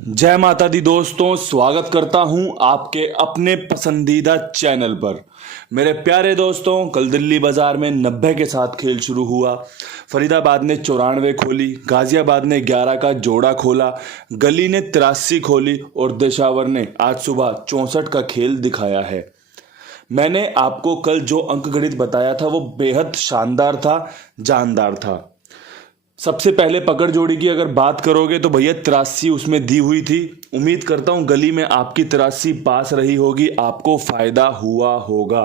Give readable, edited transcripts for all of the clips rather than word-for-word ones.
जय माता दी दोस्तों, स्वागत करता हूं आपके अपने पसंदीदा चैनल पर। मेरे प्यारे दोस्तों, कल दिल्ली बाजार में 90 के साथ खेल शुरू हुआ। फरीदाबाद ने 94 खोली, गाजियाबाद ने 11 का जोड़ा खोला, गली ने 83 खोली और देशावर ने आज सुबह 64 का खेल दिखाया है। मैंने आपको कल जो अंक गणित बताया था वो बेहद शानदार था, जानदार था। सबसे पहले पकड़ जोड़ी की अगर बात करोगे तो भैया 83 उसमें दी हुई थी। उम्मीद करता हूं गली में आपकी 83 पास रही होगी, आपको फायदा हुआ होगा।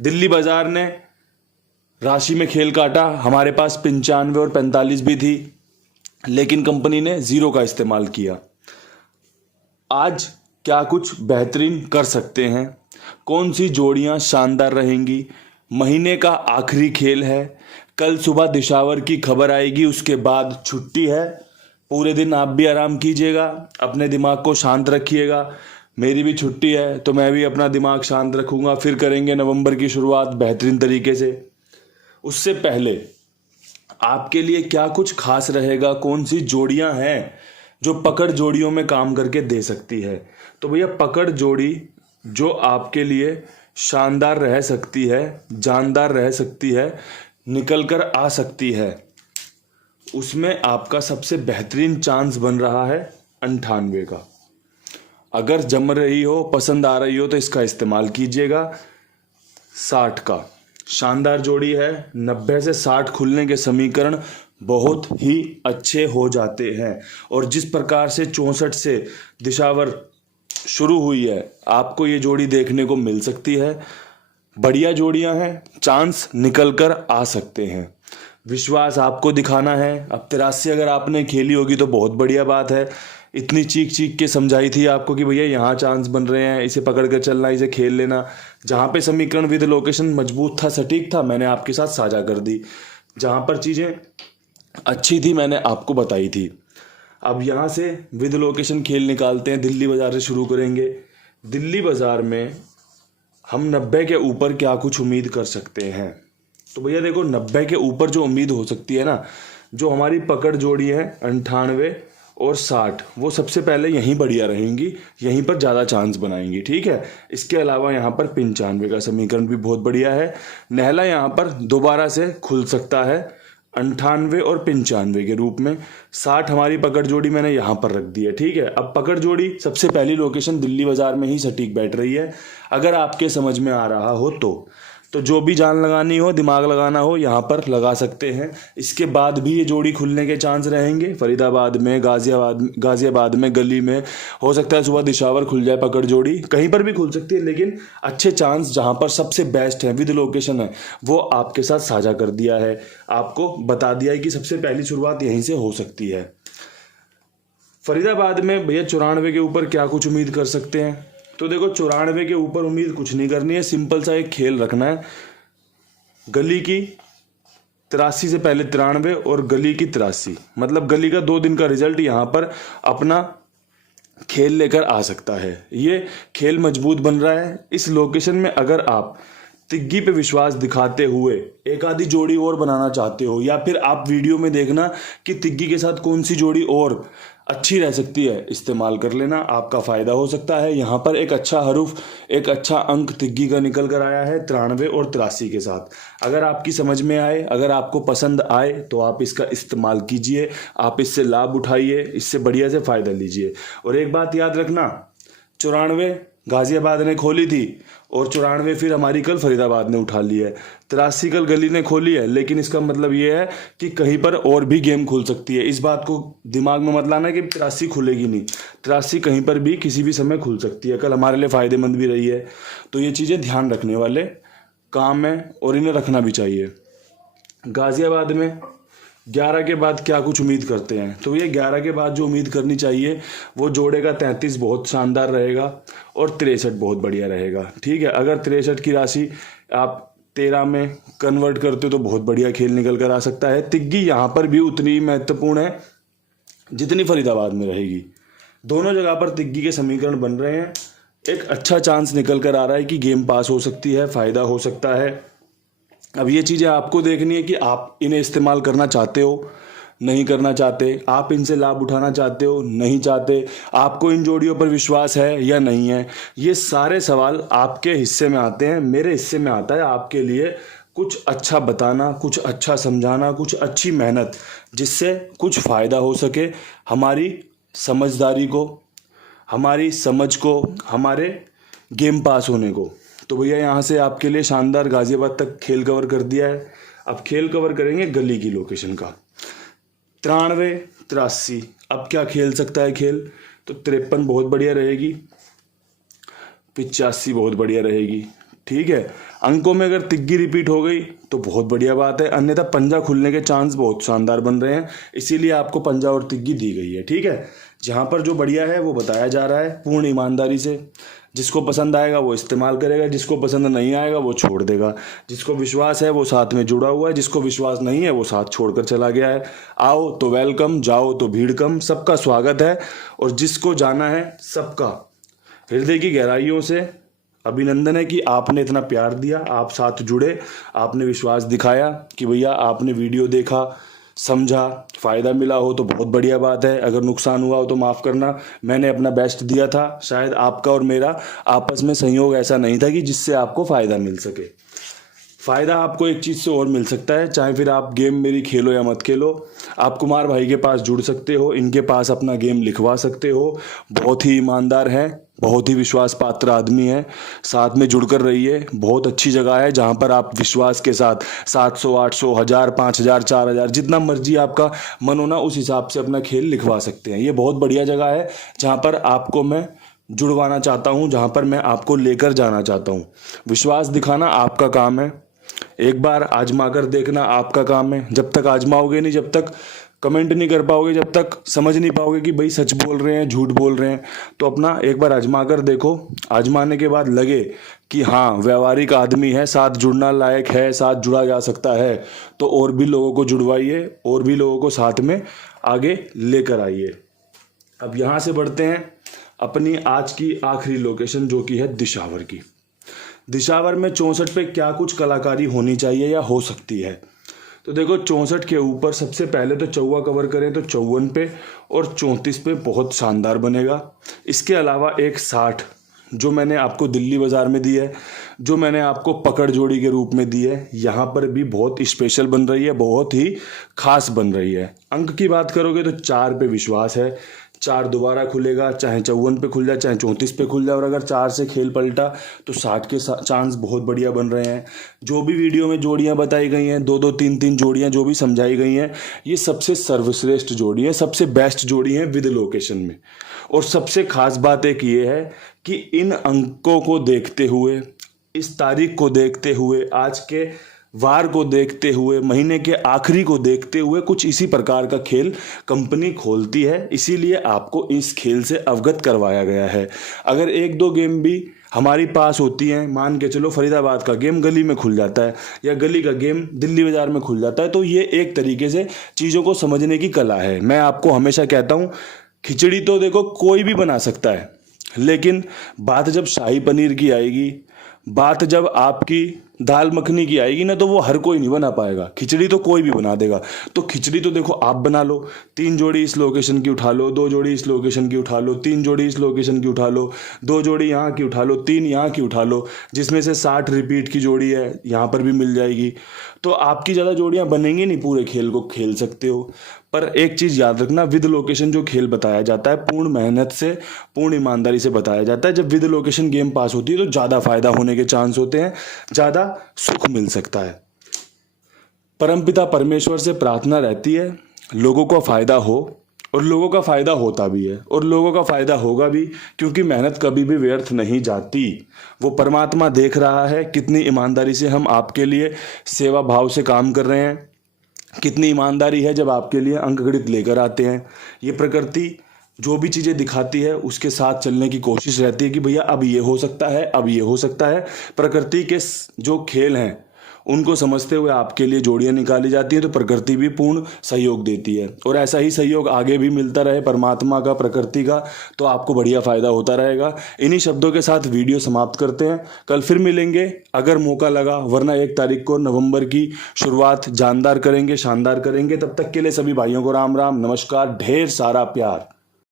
दिल्ली बाजार ने राशि में खेल काटा, हमारे पास 95 और 45 भी थी, लेकिन कंपनी ने जीरो का इस्तेमाल किया। आज क्या कुछ बेहतरीन कर सकते हैं, कौन सी जोड़ियां शानदार रहेंगी। महीने का आखिरी खेल है, कल सुबह दिशावर की खबर आएगी, उसके बाद छुट्टी है। पूरे दिन आप भी आराम कीजिएगा, अपने दिमाग को शांत रखिएगा। मेरी भी छुट्टी है तो मैं भी अपना दिमाग शांत रखूंगा, फिर करेंगे नवंबर की शुरुआत बेहतरीन तरीके से। उससे पहले आपके लिए क्या कुछ खास रहेगा, कौन सी जोड़ियां हैं जो पकड़ जोड़ियों में काम करके दे सकती है। तो भैया पकड़ जोड़ी जो आपके लिए शानदार रह सकती है, जानदार रह सकती है, निकल कर आ सकती है, उसमें आपका सबसे बेहतरीन चांस बन रहा है 98 का। अगर जम रही हो, पसंद आ रही हो तो इसका इस्तेमाल कीजिएगा। 60 का शानदार जोड़ी है, 90 से 60 खुलने के समीकरण बहुत ही अच्छे हो जाते हैं। और जिस प्रकार से 64 से दिशावर शुरू हुई है, आपको ये जोड़ी देखने को मिल सकती है। बढ़िया जोड़ियां हैं, चांस निकल कर आ सकते हैं। विश्वास आपको दिखाना है। अब 83 अगर आपने खेली होगी तो बहुत बढ़िया बात है। इतनी चीख चीख के समझाई थी आपको कि भैया यहाँ चांस बन रहे हैं, इसे पकड़ कर चलना, इसे खेल लेना। जहाँ पे समीकरण विद लोकेशन मजबूत था, सटीक था, मैंने आपके साथ साझा कर दी। जहाँ पर चीज़ें अच्छी थी मैंने आपको बताई थी। अब यहाँ से विद लोकेशन खेल निकालते हैं, दिल्ली बाजार से शुरू करेंगे। दिल्ली बाजार में हम 90 के ऊपर क्या कुछ उम्मीद कर सकते हैं। तो भैया देखो, 90 के ऊपर जो उम्मीद हो सकती है ना, जो हमारी पकड़ जोड़ी है 98 और 60, वो सबसे पहले यहीं बढ़िया रहेंगी, यहीं पर ज़्यादा चांस बनाएंगी। ठीक है, इसके अलावा यहाँ पर 95 का समीकरण भी बहुत बढ़िया है। नहला यहाँ पर दोबारा से खुल सकता है 98 और 95 के रूप में। 60 हमारी पकड़ जोड़ी मैंने यहाँ पर रख दी है। ठीक है, अब पकड़ जोड़ी सबसे पहली लोकेशन दिल्ली बाजार में ही सटीक बैठ रही है। अगर आपके समझ में आ रहा हो तो जो भी जान लगानी हो, दिमाग लगाना हो, यहाँ पर लगा सकते हैं। इसके बाद भी ये जोड़ी खुलने के चांस रहेंगे। फरीदाबाद में, गाजियाबाद में, गली में, हो सकता है सुबह दिशावर खुल जाए पकड़ जोड़ी, कहीं पर भी खुल सकती है, लेकिन अच्छे चांस जहाँ पर सबसे बेस्ट है विद लोकेशन है, वो आपके साथ साझा कर दिया है। आपको बता दिया है कि सबसे पहली शुरुआत यहीं से हो सकती है। फरीदाबाद में भैया 94 के ऊपर क्या कुछ उम्मीद कर सकते हैं। तो देखो, 94 के ऊपर उम्मीद कुछ नहीं करनी है, सिंपल सा एक खेल रखना है। गली की 83 से पहले 93 और गली की 83, मतलब गली का 2 दिन का रिजल्ट यहाँ पर अपना खेल लेकर आ सकता है। ये खेल मजबूत बन रहा है। इस लोकेशन में अगर आप तिग्गी पे विश्वास दिखाते हुए एक आधी जोड़ी और बनाना चाहते हो, या फिर आप वीडियो में देखना कि तिग्गी के साथ कौन सी जोड़ी और अच्छी रह सकती है, इस्तेमाल कर लेना, आपका फ़ायदा हो सकता है। यहाँ पर एक अच्छा हरूफ, एक अच्छा अंक तिग्गी का निकल कर आया है 93 और 83 के साथ। अगर आपकी समझ में आए, अगर आपको पसंद आए तो आप इसका इस्तेमाल कीजिए, आप इससे लाभ उठाइए, इससे बढ़िया से फ़ायदा लीजिए। और एक बात याद रखना, 94 गाजियाबाद ने खोली थी और 94 फिर हमारी कल फरीदाबाद ने उठा ली है। 83 कल गली ने खोली है, लेकिन इसका मतलब ये है कि कहीं पर और भी गेम खुल सकती है। इस बात को दिमाग में मत लाना कि 83 खुलेगी नहीं, 83 कहीं पर भी किसी भी समय खुल सकती है। कल हमारे लिए फ़ायदेमंद भी रही है। तो ये चीज़ें ध्यान रखने वाले काम है और इन्हें रखना भी चाहिए। गाजियाबाद में 11 के बाद क्या कुछ उम्मीद करते हैं। तो ये 11 के बाद जो उम्मीद करनी चाहिए वो जोड़े का 33 बहुत शानदार रहेगा और 63 बहुत बढ़िया रहेगा। ठीक है, अगर 63 की राशि आप 13 में कन्वर्ट करते हो तो बहुत बढ़िया खेल निकल कर आ सकता है। तिग्गी यहाँ पर भी उतनी महत्वपूर्ण है जितनी फरीदाबाद में रहेगी। दोनों जगह पर तिग्गी के समीकरण बन रहे हैं। एक अच्छा चांस निकल कर आ रहा है कि गेम पास हो सकती है, फ़ायदा हो सकता है। अब ये चीज़ें आपको देखनी है कि आप इन्हें इस्तेमाल करना चाहते हो नहीं करना चाहते, आप इनसे लाभ उठाना चाहते हो, नहीं चाहते, आपको इन जोड़ियों पर विश्वास है या नहीं है, ये सारे सवाल आपके हिस्से में आते हैं। मेरे हिस्से में आता है आपके लिए कुछ अच्छा बताना, कुछ अच्छा समझाना, कुछ अच्छी मेहनत, जिससे कुछ फ़ायदा हो सके हमारी समझदारी को, हमारी समझ को, हमारे गेम पास होने को। तो भैया यहाँ से आपके लिए शानदार गाज़ियाबाद तक खेल कवर कर दिया है। अब खेल कवर करेंगे गली की लोकेशन का। 93, 83, अब क्या खेल सकता है खेल? तो 53 बहुत बढ़िया रहेगी, 85 बहुत बढ़िया रहेगी। ठीक है, अंकों में अगर तिग्गी रिपीट हो गई तो बहुत बढ़िया बात है, अन्यथा पंजा खुलने के चांस बहुत शानदार बन रहे हैं, इसीलिए आपको पंजा और तिग्गी दी गई है। ठीक है, जहाँ पर जो बढ़िया है वो बताया जा रहा है पूर्ण ईमानदारी से। जिसको पसंद आएगा वो इस्तेमाल करेगा, जिसको पसंद नहीं आएगा वो छोड़ देगा। जिसको विश्वास है वो साथ में जुड़ा हुआ है, जिसको विश्वास नहीं है वो साथ छोड़कर चला गया है। आओ तो वेलकम, जाओ तो भीड़ कम, सबका स्वागत है। और जिसको जाना है सबका हृदय की गहराइयों से अभिनंदन है कि आपने इतना प्यार दिया, आप साथ जुड़े, आपने विश्वास दिखाया कि भैया आपने वीडियो देखा, समझा, फ़ायदा मिला हो तो बहुत बढ़िया बात है। अगर नुकसान हुआ हो तो माफ़ करना, मैंने अपना बेस्ट दिया था। शायद आपका और मेरा आपस में संयोग ऐसा नहीं था कि जिससे आपको फ़ायदा मिल सके। फ़ायदा आपको एक चीज़ से और मिल सकता है, चाहे फिर आप गेम मेरी खेलो या मत खेलो, आप कुमार भाई के पास जुड़ सकते हो, इनके पास अपना गेम लिखवा सकते हो। बहुत ही ईमानदार हैं, बहुत ही विश्वास पात्र आदमी है, साथ में जुड़कर रहिए। बहुत अच्छी जगह है जहाँ पर आप विश्वास के साथ 700, 800, 1000, 5000, 4000 जितना मर्जी आपका मन होना उस हिसाब से अपना खेल लिखवा सकते हैं। ये बहुत बढ़िया जगह है जहाँ पर आपको मैं जुड़वाना चाहता हूँ, जहाँ पर मैं आपको लेकर जाना चाहता हूँ। विश्वास दिखाना आपका काम है, एक बार आजमा कर देखना आपका काम है। जब तक आजमाओगे नहीं, जब तक कमेंट नहीं कर पाओगे, जब तक समझ नहीं पाओगे कि भाई सच बोल रहे हैं झूठ बोल रहे हैं, तो अपना एक बार आजमा कर देखो। आजमाने के बाद लगे कि हाँ व्यवहारिक आदमी है, साथ जुड़ना लायक है, साथ जुड़ा जा सकता है, तो और भी लोगों को जुड़वाइए, और भी लोगों को साथ में आगे लेकर आइए। अब यहाँ से बढ़ते हैं अपनी आज की आखिरी लोकेशन, जो कि है दिशावर की। दिशावर में 64 पे क्या कुछ कलाकारी होनी चाहिए या हो सकती है? तो देखो 64 के ऊपर सबसे पहले तो चौवा कवर करें तो 54 पे और 34 पे बहुत शानदार बनेगा। इसके अलावा एक 60 जो मैंने आपको दिल्ली बाज़ार में दी है, जो मैंने आपको पकड़ जोड़ी के रूप में दी है, यहाँ पर भी बहुत स्पेशल बन रही है, बहुत ही खास बन रही है। अंक की बात करोगे तो 4 पे विश्वास है, 4 दोबारा खुलेगा, चाहे 54 पे खुल जाए, चाहे 34 पे खुल जाए। और अगर 4 से खेल पलटा तो 60 के चांस बहुत बढ़िया बन रहे हैं। जो भी वीडियो में जोड़ियां बताई गई हैं, 2-2, 3-3 जोड़ियां जो भी समझाई गई हैं, ये सबसे सर्वश्रेष्ठ जोड़ी है, सबसे बेस्ट जोड़ी है विद लोकेशन में। और सबसे खास बात एक ये है कि इन अंकों को देखते हुए, इस तारीख को देखते हुए, आज के वार को देखते हुए, महीने के आखिरी को देखते हुए कुछ इसी प्रकार का खेल कंपनी खोलती है, इसीलिए आपको इस खेल से अवगत करवाया गया है। अगर 1-2 गेम भी हमारी पास होती हैं, मान के चलो फरीदाबाद का गेम गली में खुल जाता है या गली का गेम दिल्ली बाज़ार में खुल जाता है, तो ये एक तरीके से चीज़ों को समझने की कला है। मैं आपको हमेशा कहता हूँ, खिचड़ी तो देखो कोई भी बना सकता है, लेकिन बात जब शाही पनीर की आएगी, बात जब आपकी दाल मखनी की आएगी ना, तो वो हर कोई नहीं बना पाएगा। खिचड़ी तो कोई भी बना देगा। तो खिचड़ी तो देखो आप बना लो, 3 जोड़ी इस लोकेशन की उठा लो, 2 जोड़ी इस लोकेशन की उठा लो, 3 जोड़ी इस लोकेशन की उठा लो, 2 जोड़ी यहाँ की उठा लो, 3 यहाँ की उठा लो, जिसमें से 60 रिपीट की जोड़ी है, यहाँ पर भी मिल जाएगी। तो आपकी ज़्यादा जोड़ियाँ बनेंगी नहीं, पूरे खेल को खेल सकते हो। पर एक चीज़ याद रखना, विद लोकेशन जो खेल बताया जाता है पूर्ण मेहनत से, पूर्ण ईमानदारी से बताया जाता है। जब विद लोकेशन गेम पास होती है तो ज़्यादा फायदा होने के चांस होते हैं, ज़्यादा सुख मिल सकता है। परमपिता परमेश्वर से प्रार्थना रहती है लोगों को फ़ायदा हो, और लोगों का फ़ायदा होता भी है, और लोगों का फ़ायदा होगा भी, क्योंकि मेहनत कभी भी व्यर्थ नहीं जाती। वो परमात्मा देख रहा है कितनी ईमानदारी से हम आपके लिए सेवा भाव से काम कर रहे हैं, कितनी ईमानदारी है जब आपके लिए अंकगणित लेकर आते हैं। ये प्रकृति जो भी चीज़ें दिखाती है उसके साथ चलने की कोशिश रहती है कि भैया अब ये हो सकता है, अब ये हो सकता है। प्रकृति के जो खेल हैं उनको समझते हुए आपके लिए जोड़ियां निकाली जाती हैं, तो प्रकृति भी पूर्ण सहयोग देती है। और ऐसा ही सहयोग आगे भी मिलता रहे परमात्मा का, प्रकृति का, तो आपको बढ़िया फायदा होता रहेगा। इन्हीं शब्दों के साथ वीडियो समाप्त करते हैं। कल फिर मिलेंगे अगर मौका लगा, वरना 1 तारीख को नवंबर की शुरुआत जानदार करेंगे, शानदार करेंगे। तब तक के लिए सभी भाइयों को राम राम, नमस्कार, ढेर सारा प्यार।